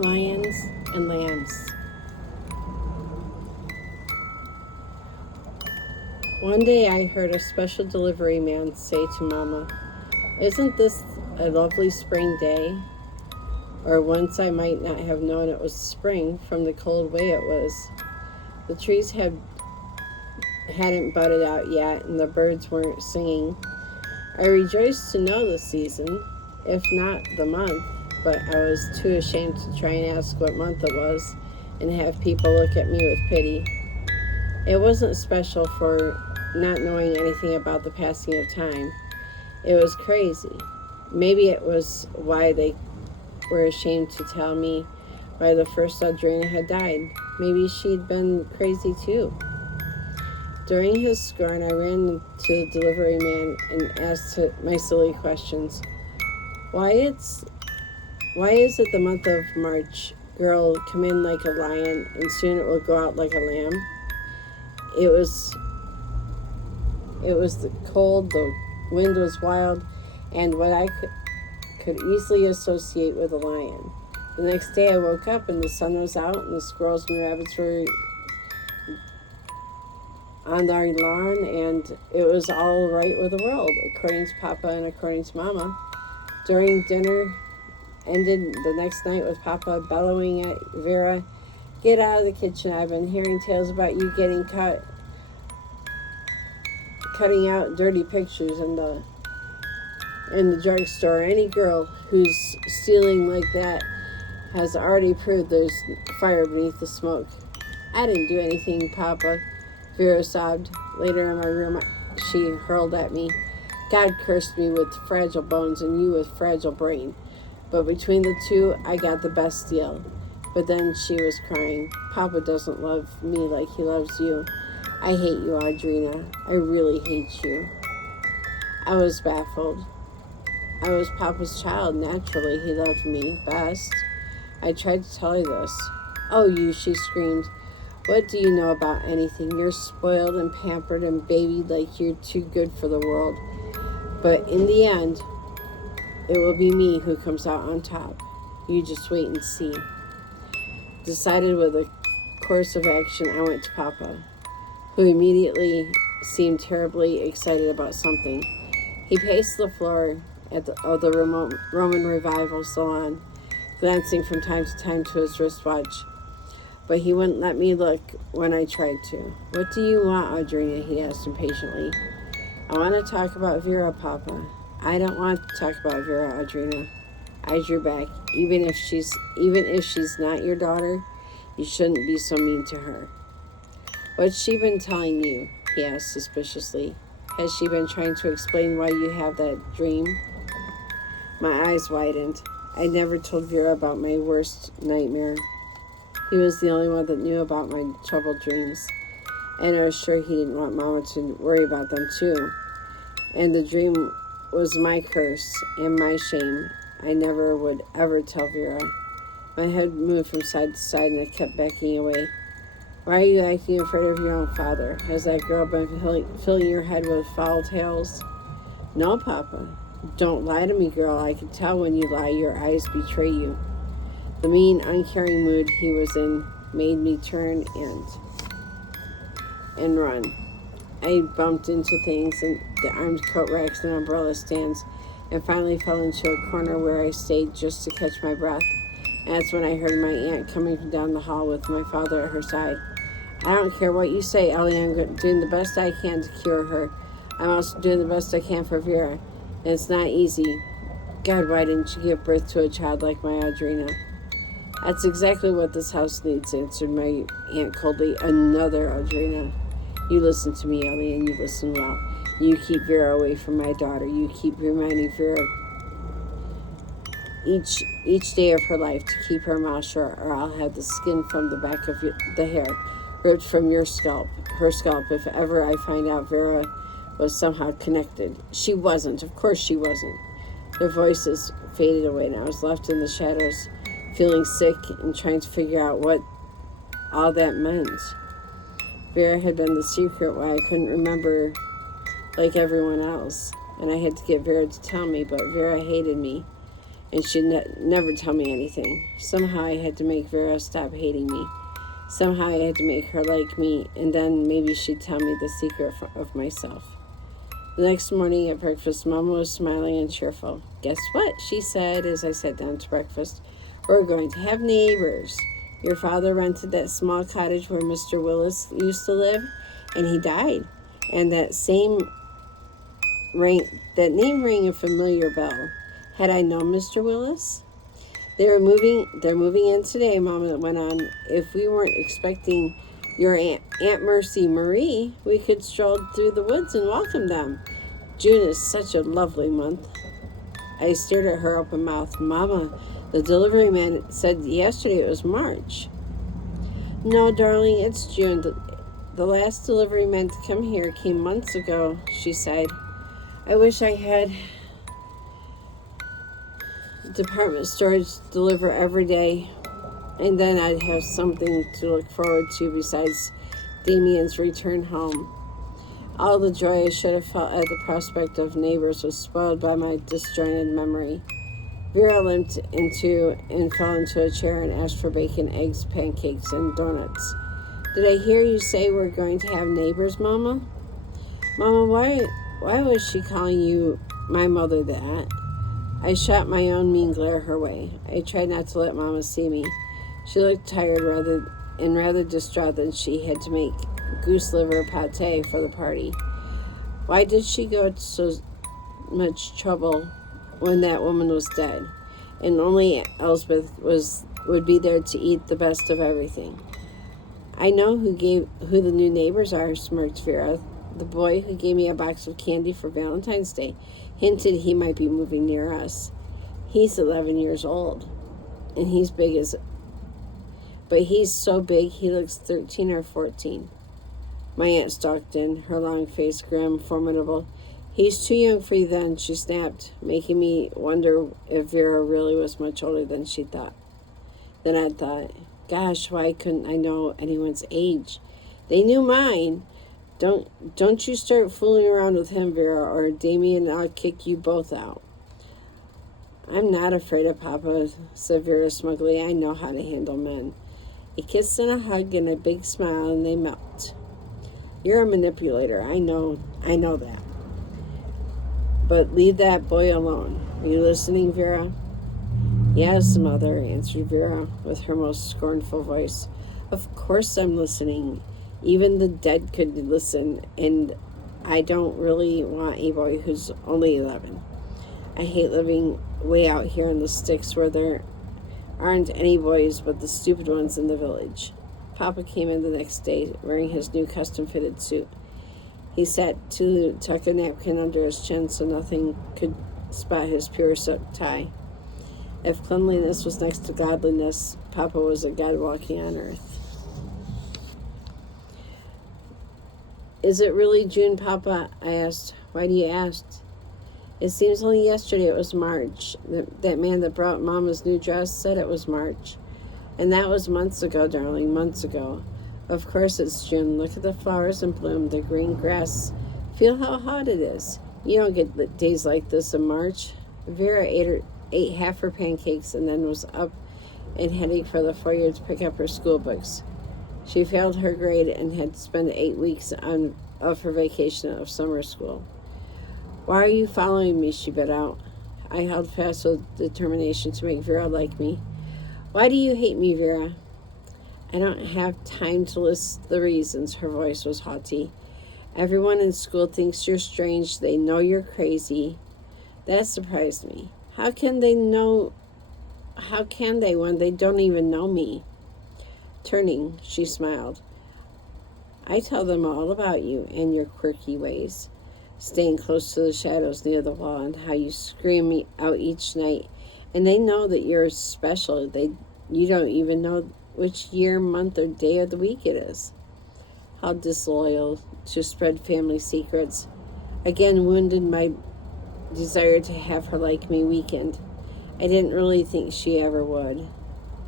Lions and lambs. One day I heard a special delivery man say to Mama, "Isn't this a lovely spring day?" Or once I might not have known it was spring from the cold way it was. The trees hadn't budded out yet, and the birds weren't singing. I rejoiced to know the season, if not the month, but I was too ashamed to try and ask what month it was and have people look at me with pity. It wasn't special for not knowing anything about the passing of time. It was crazy. Maybe it was why they were ashamed to tell me why the first Audrina had died. Maybe she'd been crazy too. During his scorn, I ran to the delivery man and asked my silly questions. Why is it the month of March? Girl, come in like a lion, and soon it will go out like a lamb. It was the cold, the wind was wild, and what I could easily associate with a lion. The next day I woke up and the sun was out and the squirrels and rabbits were on our lawn, and it was all right with the world, according to Papa and according to Mama. During dinner ended the next night with Papa bellowing at Vera, "Get out of the kitchen. I've been hearing tales about you getting cutting out dirty pictures in the drugstore. Any girl who's stealing like that has already proved there's fire beneath the smoke." "I didn't do anything, Papa," Vera sobbed. Later in my room, she hurled at me, "God cursed me with fragile bones and you with fragile brain. But between the two, I got the best deal." But then she was crying. "Papa doesn't love me like he loves you. I hate you, Audrina. I really hate you." I was baffled. I was Papa's child. Naturally, he loved me best. I tried to tell her this. "Oh, you," she screamed. "What do you know about anything? You're spoiled and pampered and babied like you're too good for the world. But in the end, it will be me who comes out on top. You just wait and see." Decided with a course of action, I went to Papa, who immediately seemed terribly excited about something. He paced the floor of the Roman Revival salon, glancing from time to time to his wristwatch. But he wouldn't let me look when I tried to. "What do you want, Audrina?" he asked impatiently. "I want to talk about Vera, Papa." "I don't want to talk about Vera, Audrina." I drew back. Even if she's not your daughter, you shouldn't be so mean to her." "What's she been telling you?" he asked suspiciously. "Has she been trying to explain why you have that dream?" My eyes widened. I never told Vera about my worst nightmare. He was the only one that knew about my troubled dreams, and I was sure he didn't want Mama to worry about them too. And the dream was my curse and my shame. I never would ever tell Vera. My head moved from side to side and I kept backing away. "Why are you acting afraid of your own father? Has that girl been filling your head with foul tales?" "No, Papa." "Don't lie to me, girl. I can tell when you lie. Your eyes betray you." The mean, uncaring mood he was in made me turn and run. I bumped into things in the armed coat racks and umbrella stands, and finally fell into a corner where I stayed just to catch my breath. And that's when I heard my aunt coming down the hall with my father at her side. "I don't care what you say, Ellie. I'm doing the best I can to cure her. I'm also doing the best I can for Vera. And it's not easy. God, why didn't you give birth to a child like my Audrina?" "That's exactly what this house needs," answered my aunt coldly. "Another Audrina. You listen to me, Ellie, and you listen well. You keep Vera away from my daughter. You keep reminding Vera each day of her life to keep her mouth shut, or I'll have the skin from the back of the hair ripped from her scalp, if ever I find out Vera was somehow connected." She wasn't. Of course she wasn't. Their voices faded away, and I was left in the shadows, feeling sick and trying to figure out what all that meant. Vera had been the secret why I couldn't remember like everyone else, and I had to get Vera to tell me, but Vera hated me. and she'd never tell me anything. Somehow I had to make Vera stop hating me. Somehow I had to make her like me, and then maybe she'd tell me the secret of myself. The next morning at breakfast, Mama was smiling and cheerful. "Guess what?" she said as I sat down to breakfast. "We're going to have neighbors. Your father rented that small cottage where Mr. Willis used to live, and he died. And that name rang a familiar bell. Had I known Mr. Willis? They're moving in today," Mama went on. "If we weren't expecting your Aunt Mercy Marie, we could stroll through the woods and welcome them. June is such a lovely month." I stared at her open mouthed. "Mama, the delivery man said yesterday it was March." "No, darling, it's June. The last delivery man to come here came months ago," she sighed. "I wish I had department stores deliver every day, and then I'd have something to look forward to besides Damien's return home." All the joy I should have felt at the prospect of neighbors was spoiled by my disjointed memory. Vera limped into and fell into a chair and asked for bacon, eggs, pancakes, and donuts. "Did I hear you say we're going to have neighbors, Mama?" "Mama, why was she calling you my mother that?" I shot my own mean glare her way. I tried not to let Mama see me. She looked tired rather distraught than she had to make goose liver pate for the party. Why did she go to so much trouble when that woman was dead, and only Elsbeth would be there to eat the best of everything? "I know who the new neighbors are," smirked Vera. "The boy who gave me a box of candy for Valentine's Day hinted he might be moving near us. He's 11 years old, and but he's so big he looks 13 or 14. My aunt stalked in, her long face grim, formidable. "He's too young for you then," she snapped, making me wonder if Vera really was much older than she thought. Then I thought, gosh, why couldn't I know anyone's age? They knew mine. Don't you start fooling around with him, Vera, or Damien and I'll kick you both out." "I'm not afraid of Papa," said Vera smugly. "I know how to handle men. A kiss and a hug and a big smile and they melt." "You're a manipulator. I know that. But leave that boy alone. Are you listening, Vera?" "Yes, Mother," answered Vera with her most scornful voice. "Of course I'm listening. Even the dead could listen, and I don't really want a boy who's only 11. I hate living way out here in the sticks where there aren't any boys but the stupid ones in the village." Papa came in the next day wearing his new custom-fitted suit. He sat to tuck a napkin under his chin so nothing could spot his pure silk tie. If cleanliness was next to godliness, Papa was a god walking on earth. "Is it really June, Papa?" I asked. "Why do you ask?" "It seems only yesterday it was March. That man that brought Mama's new dress said it was March. And that was months ago, darling, months ago. Of course it's June. Look at the flowers in bloom, the green grass. Feel how hot it is. You don't get days like this in March." Vera ate half her pancakes and then was up and heading for the foyer to pick up her school books. She failed her grade and had to spend 8 weeks of her vacation of summer school. "Why are you following me?" she bit out. I held fast with determination to make Vera like me. "Why do you hate me, Vera?" "I don't have time to list the reasons." Her voice was haughty. "Everyone in school thinks you're strange. They know you're crazy." That surprised me. How can they when they don't even know me? Turning, she smiled. "I tell them all about you and your quirky ways, staying close to the shadows near the wall, and how you scream me out each night. And they know that you're special. You don't even know which year, month, or day of the week it is." How disloyal to spread family secrets. Again wounded my desire to have her like me weakened. I didn't really think she ever would.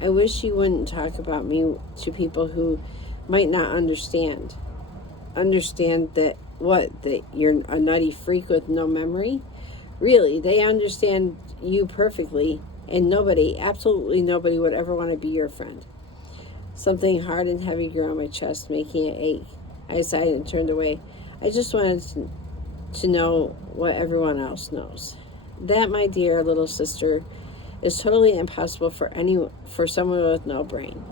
I wish she wouldn't talk about me to people who might not understand. Understand that what? That you're a nutty freak with no memory? Really, they understand you perfectly. And nobody, absolutely nobody, would ever want to be your friend. Something hard and heavy grew on my chest, making it ache. I sighed and turned away. I just wanted to know what everyone else knows. That, my dear little sister, is totally impossible for someone with no brain.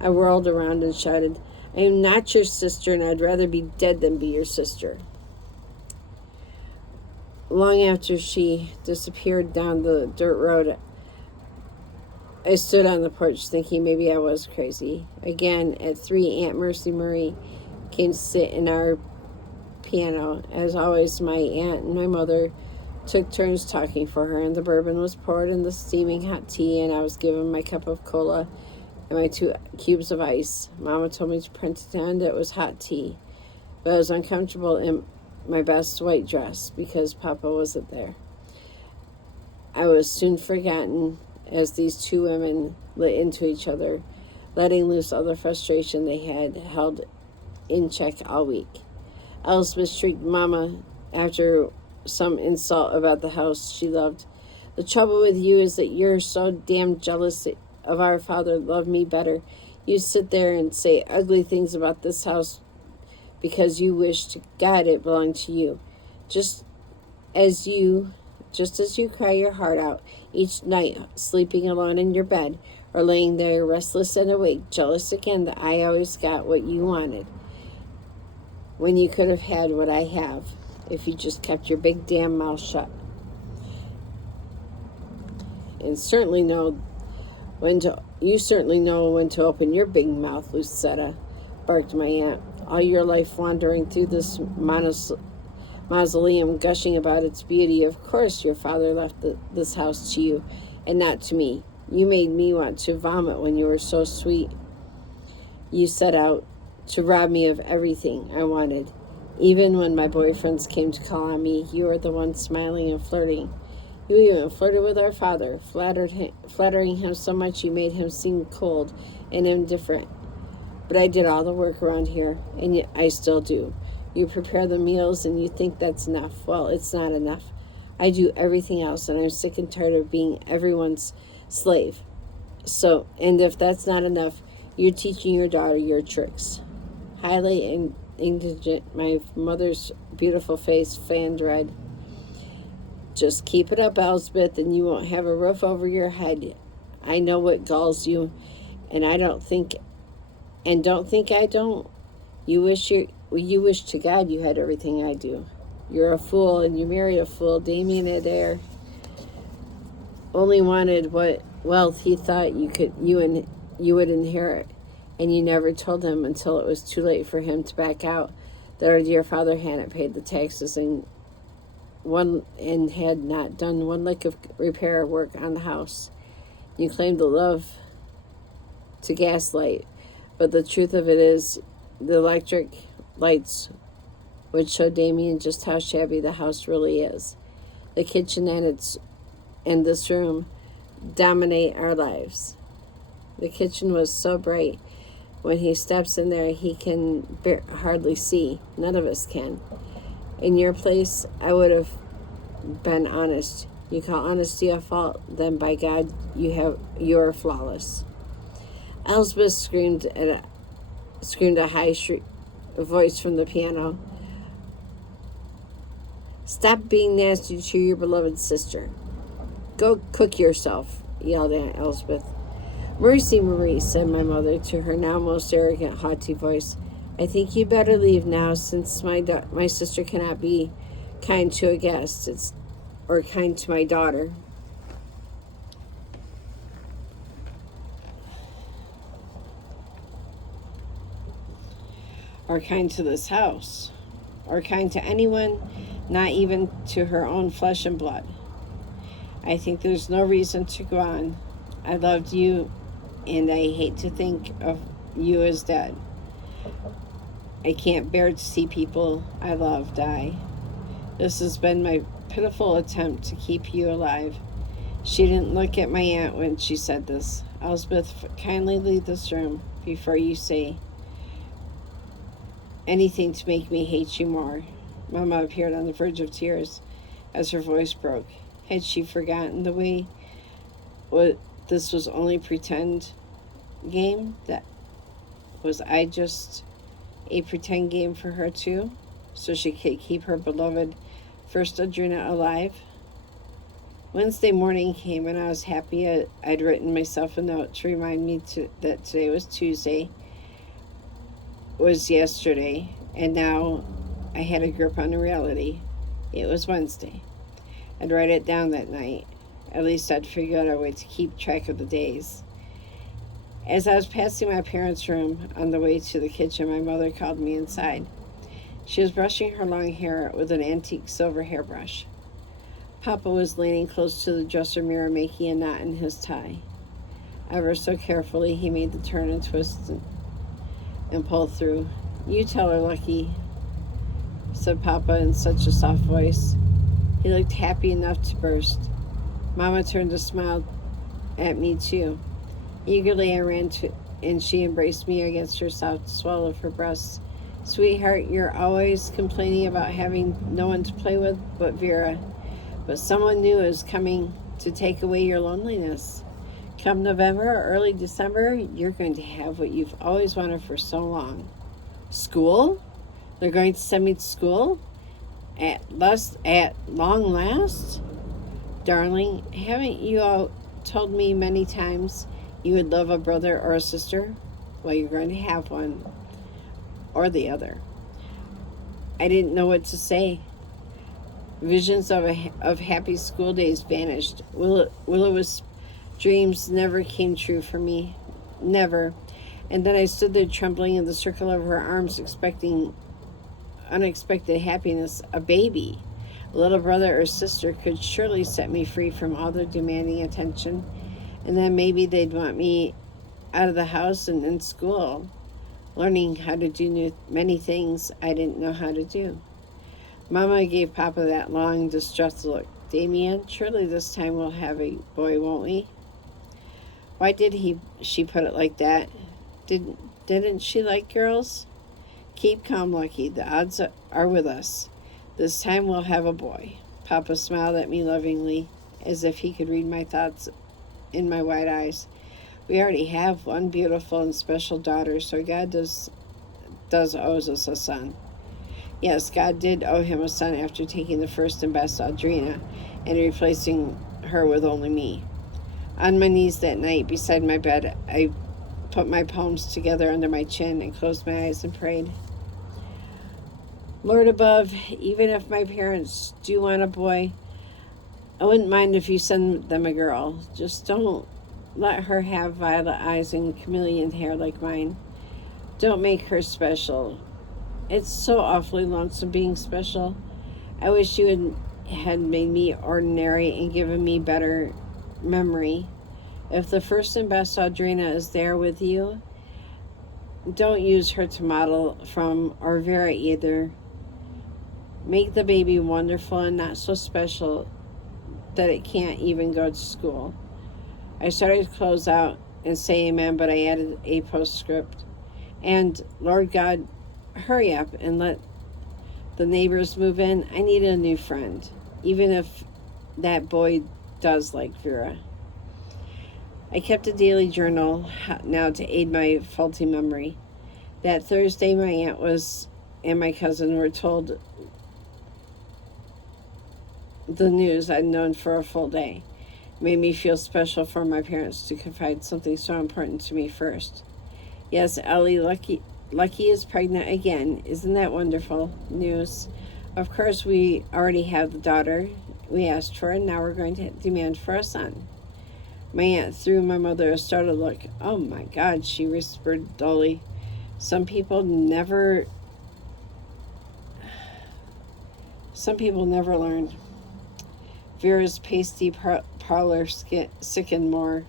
I whirled around and shouted, I am not your sister, and I'd rather be dead than be your sister. Long after she disappeared down the dirt road, I stood on the porch thinking maybe I was crazy. Again, at 3, Aunt Mercy Marie came to sit in our piano. As always, my aunt and my mother took turns talking for her, and the bourbon was poured in the steaming hot tea, and I was given my cup of cola and my 2 cubes of ice. Mama told me to pretend it was hot tea, but I was uncomfortable in my best white dress because Papa wasn't there. I was soon forgotten as these 2 women lit into each other, letting loose all the frustration they had held in check all week. Elspeth shrieked, Mama, after some insult about the house she loved. The trouble with you is that you're so damn jealous of our father loved me better. You sit there and say ugly things about this house because you wish to God it belonged to you. Just as you cry your heart out each night, sleeping alone in your bed, or laying there restless and awake, jealous again that I always got what you wanted, when you could have had what I have, if you just kept your big damn mouth shut. And certainly know when to open your big mouth, Lucetta, barked my aunt. All your life wandering through this mausoleum, gushing about its beauty. Of course your father left this house to you, and not to me. You made me want to vomit when you were so sweet. You set out to rob me of everything I wanted. Even when my boyfriends came to call on me, you were the one smiling and flirting. You even flirted with our father, flattering him so much you made him seem cold and indifferent. But I did all the work around here, and yet I still do. You prepare the meals and you think that's enough. Well, it's not enough. I do everything else, and I'm sick and tired of being everyone's slave. So, and if that's not enough, you're teaching your daughter your tricks. Highly indignant, my mother's beautiful face fanned red. Just keep it up, Elspeth, and you won't have a roof over your head. I know what galls you, and don't think I don't. You wish to God you had everything I do. You're a fool, and you married a fool. Damien Adair only wanted what wealth he thought you would inherit, and you never told him until it was too late for him to back out that our dear father hadn't paid the taxes and had not done one lick of repair work on the house. You claimed the love to gaslight, but the truth of it is the electric lights would show Damien just how shabby the house really is. The kitchen and this room dominate our lives. The kitchen was so bright. When he steps in there, he can hardly see. None of us can. In your place, I would have been honest. You call honesty a fault, then by God, you're flawless. Elspeth screamed a high voice from the piano. Stop being nasty to your beloved sister. Go cook yourself, yelled Aunt Elspeth. Mercy Marie, said my mother to her now most arrogant, haughty voice. I think you'd better leave now, since my sister cannot be kind to a guest, or kind to my daughter. Or kind to this house, or kind to anyone, not even to her own flesh and blood. I think there's no reason to go on. I loved you, and I hate to think of you as dead. I can't bear to see people I love die. This has been my pitiful attempt to keep you alive. She didn't look at my aunt when she said this. Elspeth, kindly leave this room before you say anything to make me hate you more. Mama appeared on the verge of tears as her voice broke. Had she forgotten the way what this was only pretend game? That was I just a pretend game for her too, so she could keep her beloved first Audrina alive? Wednesday morning came and I was happy. I'd written myself a note to remind me that today was Tuesday, was yesterday, and now I had a grip on the reality. It was Wednesday. I'd write it down that night. At least I'd figure out a way to keep track of the days. As I was passing my parents' room on the way to the kitchen, my mother called me inside. She was brushing her long hair with an antique silver hairbrush. Papa was leaning close to the dresser mirror, making a knot in his tie. Ever so carefully, he made the turn and twist and pull through. "You tell her, Lucky," said Papa in such a soft voice. He looked happy enough to burst. Mama turned to smile at me too. Eagerly I ran to, and she embraced me against her soft swell of her breasts. "Sweetheart, you're always complaining about having no one to play with but Vera. But someone new is coming to take away your loneliness. Come November or early December, you're going to have what you've always wanted for so long." "School? They're going to send me to school? At long last? Darling, haven't you all told me many times you would love a brother or a sister? Well, you're going to have one or the other." I didn't know what to say. Visions of happy school days vanished. Willow's dreams never came true for me. Never. And then I stood there trembling in the circle of her arms, expecting unexpected happiness. A baby, a little brother or sister, could surely set me free from all their demanding attention. And then maybe they'd want me out of the house and in school, learning how to do many things I didn't know how to do. Mama gave Papa that long, distressed look. "Damien, surely this time we'll have a boy, won't we?" Why did she put it like that? Didn't she like girls? "Keep calm, Lucky. The odds are with us. This time we'll have a boy." Papa smiled at me lovingly, as if he could read my thoughts in my wide eyes. "We already have one beautiful and special daughter, so God does owe us a son." Yes, God did owe him a son after taking the first and best Audrina and replacing her with only me. On my knees that night beside my bed, I put my palms together under my chin and closed my eyes and prayed. "Lord above, even if my parents do want a boy, I wouldn't mind if you send them a girl. Just don't let her have violet eyes and chameleon hair like mine. Don't make her special. It's so awfully lonesome being special. I wish you had made me ordinary and given me better memory. If the first and best Audrina is there with you, don't use her to model from, or Vera either. Make the baby wonderful and not so special that it can't even go to school." I started to close out and say amen, but I added a postscript. "And Lord God, hurry up and let the neighbors move in. I need a new friend, even if that boy does like Vera." I kept a daily journal now to aid my faulty memory. That Thursday, my aunt and my cousin were told the news I'd known for a full day. It made me feel special for my parents to confide something so important to me first. "Yes, Ellie, Lucky is pregnant again. Isn't that wonderful news? Of course, we already have the daughter we asked for, and now we're going to demand for a son." My aunt threw my mother a startled look. "Oh my God," she whispered dully. Some people never learn." Vera's pasty parlor sickened more.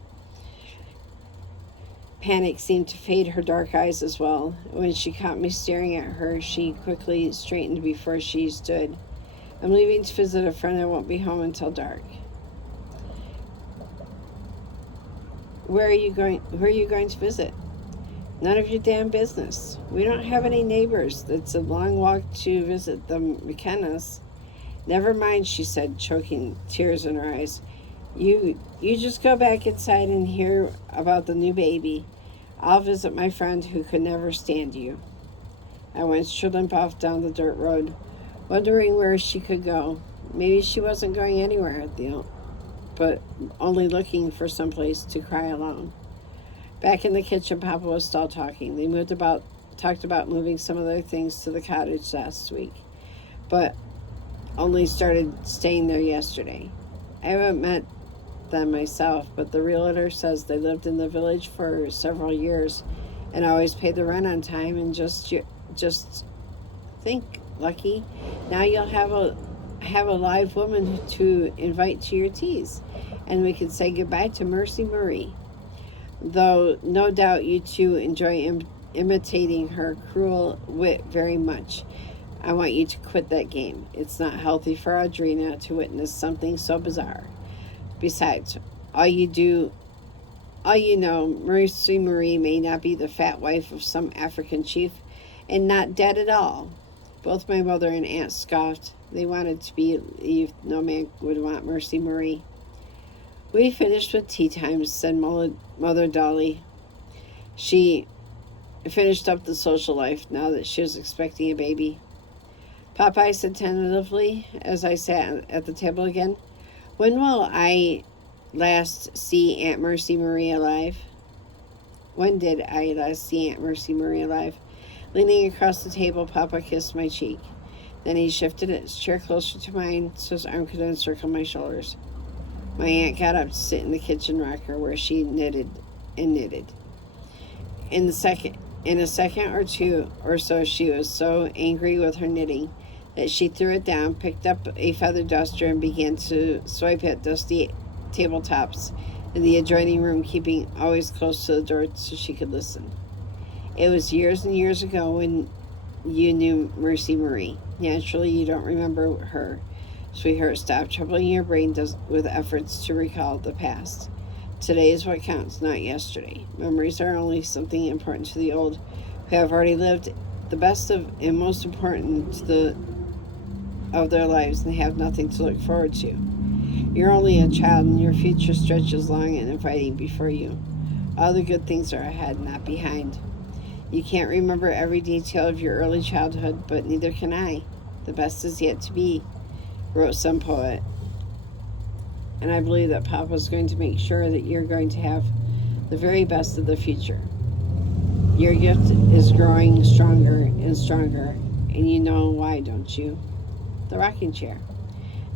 Panic seemed to fade her dark eyes as well. When she caught me staring at her, she quickly straightened before she stood. "I'm leaving to visit a friend. I won't be home until dark." Where are you going to visit?" "None of your damn business. We don't have any neighbors. It's a long walk to visit the McKennas." "Never mind," she said, choking tears in her eyes. You just go back inside and hear about the new baby. I'll visit my friend who could never stand you." I went to limp off down the dirt road, wondering where she could go. Maybe she wasn't going anywhere, but only looking for someplace to cry alone. Back in the kitchen, Papa was still talking. They talked about moving some of their things to the cottage last week, but only started staying there yesterday. I haven't met them myself, but the realtor says they lived in the village for several years and always paid the rent on time. And just think, Lucky, now you'll have a live woman to invite to your teas, and we can say goodbye to Mercy Marie. Though no doubt you two enjoy imitating her cruel wit very much, I want you to quit that game. It's not healthy for Audrina to witness something so bizarre. Besides, all you know, Mercy Marie may not be the fat wife of some African chief, and not dead at all. Both my mother and aunt scoffed. They wanted to believe no man would want Mercy Marie. "We finished with tea times," said Mother Dolly. She finished up the social life now that she was expecting a baby. "Papa," I said tentatively as I sat at the table again, "when will I last see Aunt Mercy Marie alive?" When did I last see Aunt Mercy Marie alive? Leaning across the table, Papa kissed my cheek. Then he shifted his chair closer to mine so his arm could encircle my shoulders. My aunt got up to sit in the kitchen rocker where she knitted and knitted. In a second or two or so, she was so angry with her knitting that she threw it down, picked up a feather duster, and began to swipe at dusty tabletops in the adjoining room, keeping always close to the door so she could listen. "It was years and years ago when you knew Mercy Marie. Naturally, you don't remember her. Sweetheart, stop troubling your brain with efforts to recall the past. Today is what counts, not yesterday. Memories are only something important to the old who have already lived the best of and most important of their lives and have nothing to look forward to. You're only a child, and your future stretches long and inviting before you. All the good things are ahead, not behind. You can't remember every detail of your early childhood, but neither can I. The best is yet to be," wrote some poet. And I believe that Papa's going to make sure that you're going to have the very best of the future. Your gift is growing stronger and stronger, and you know why, don't you? The rocking chair.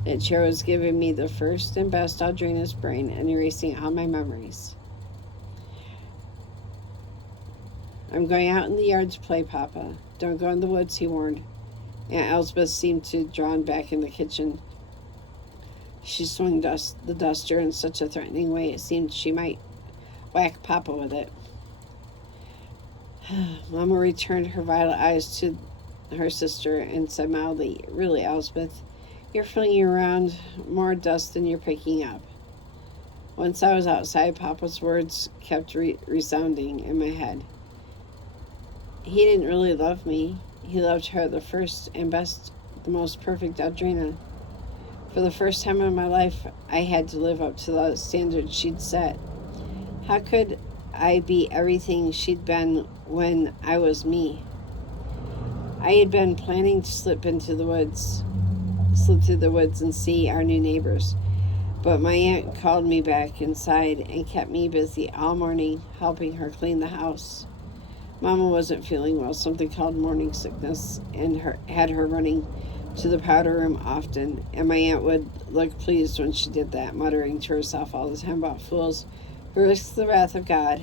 That chair was giving me the first and best Audrina's brain and erasing all my memories. "I'm going out in the yard to play, Papa. Don't go in the woods," he warned. Aunt Elspeth seemed to drawn back in the kitchen. She swung the duster in such a threatening way it seemed she might whack Papa with it. Mama returned her violet eyes to her sister and said mildly, "Really, Elspeth, you're flinging around more dust than you're picking up." Once I was outside, Papa's words kept resounding in my head. He didn't really love me. He loved her, the first and best, the most perfect Audrina. For the first time in my life, I had to live up to the standards she'd set. How could I be everything she'd been when I was me? I had been planning to slip through the woods and see our new neighbors, but my aunt called me back inside and kept me busy all morning helping her clean the house. Mama wasn't feeling well, something called morning sickness, and had her running to the powder room often, and my aunt would look pleased when she did that, muttering to herself all the time about fools who risk the wrath of God.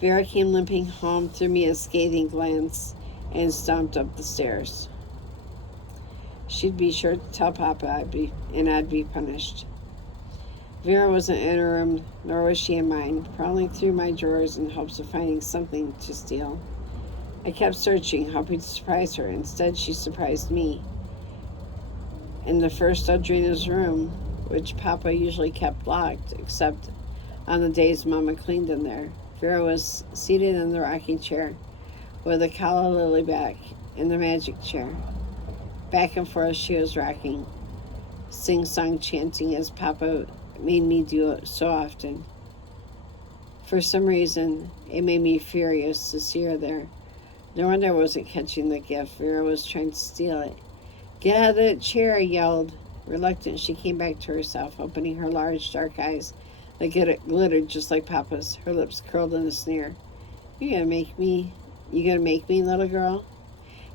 Vera came limping home, threw me a scathing glance, and stomped up the stairs. She'd be sure to tell Papa I'd be punished. Vera wasn't in her room, nor was she in mine, prowling through my drawers in hopes of finding something to steal. I kept searching, hoping to surprise her. Instead, she surprised me. In the first Audrina's room, which Papa usually kept locked, except on the days Mama cleaned in there, Vera was seated in the rocking chair with a calla lily back in the magic chair. Back and forth she was rocking, sing-song chanting as Papa made me do it so often. For some reason, it made me furious to see her there. No wonder I wasn't catching the gift. Vera was trying to steal it. Get out of that chair, I yelled. Reluctant, she came back to herself, opening her large, dark eyes that glittered just like Papa's, her lips curled in a sneer. You gonna make me, little girl?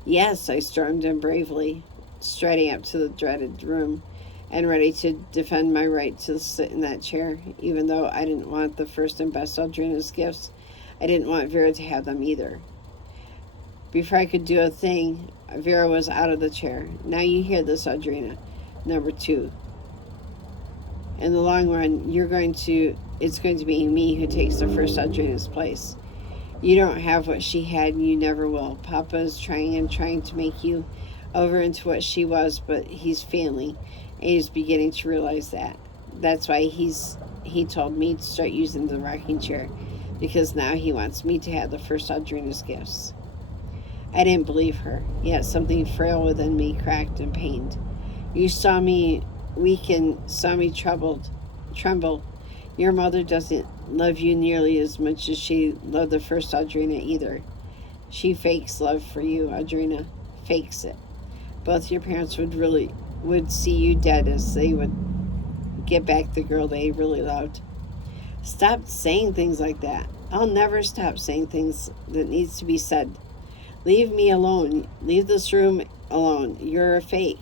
Yes, I stormed in bravely, striding up to the dreaded room and ready to defend my right to sit in that chair. Even though I didn't want the first and best Audrina's gifts, I didn't want Vera to have them either. Before I could do a thing, Vera was out of the chair. Now you hear this, Audrina. Number 2. In the long run, it's going to be me who takes the first Audrina's place. You don't have what she had, and you never will. Papa is trying to make you over into what she was, but he's failing, and he's beginning to realize that. That's why he told me to start using the rocking chair, because now he wants me to have the first Audrina's gifts. I didn't believe her, yet something frail within me cracked and pained. You saw me weaken, saw me tremble. Your mother doesn't love you nearly as much as she loved the first Audrina either. She fakes love for you, Audrina. Fakes it. Both your parents would see you dead as they would get back the girl they really loved. Stop saying things like that. I'll never stop saying things that needs to be said. Leave me alone. Leave this room alone. You're a fake.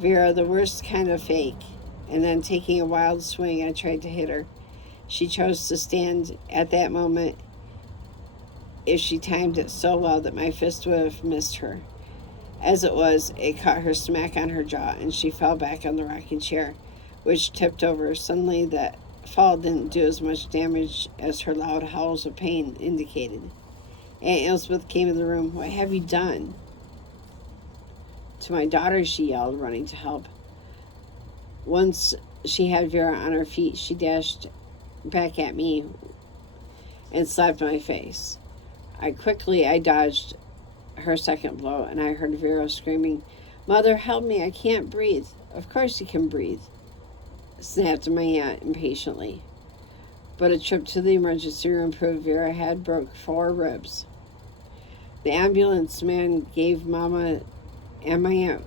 Vera, the worst kind of fake. And then taking a wild swing, I tried to hit her. She chose to stand at that moment. If she timed it so well that my fist would have missed her. As it was, it caught her smack on her jaw, and she fell back on the rocking chair, which tipped over. Suddenly, that fall didn't do as much damage as her loud howls of pain indicated. Aunt Elspeth came in the room. What have you done? To my daughter, she yelled, running to help. Once she had Vera on her feet, she dashed back at me and slapped my face. I dodged her second blow, and I heard Vera screaming, Mother, help me, I can't breathe. Of course you can breathe, snapped my aunt impatiently. But a trip to the emergency room proved Vera had broke 4 ribs. The ambulance man gave Mama and my aunt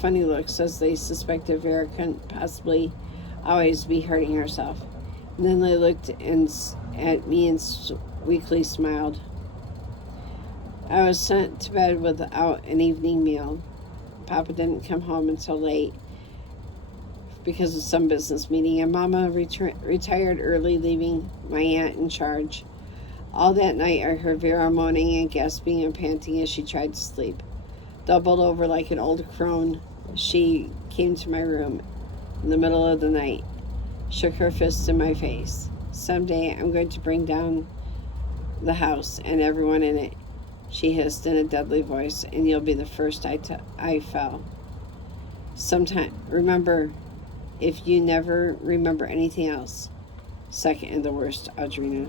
funny looks as they suspected Vera couldn't possibly always be hurting herself. And then they looked at me and weakly smiled. I was sent to bed without an evening meal. Papa didn't come home until late because of some business meeting, and Mama retired early, leaving my aunt in charge. All that night I heard Vera moaning and gasping and panting as she tried to sleep. Doubled over like an old crone, she came to my room in the middle of the night, shook her fist in my face. Someday I'm going to bring down the house and everyone in it, she hissed in a deadly voice, and you'll be the first I fell. Remember, if you never remember anything else, second and the worst, Audrina.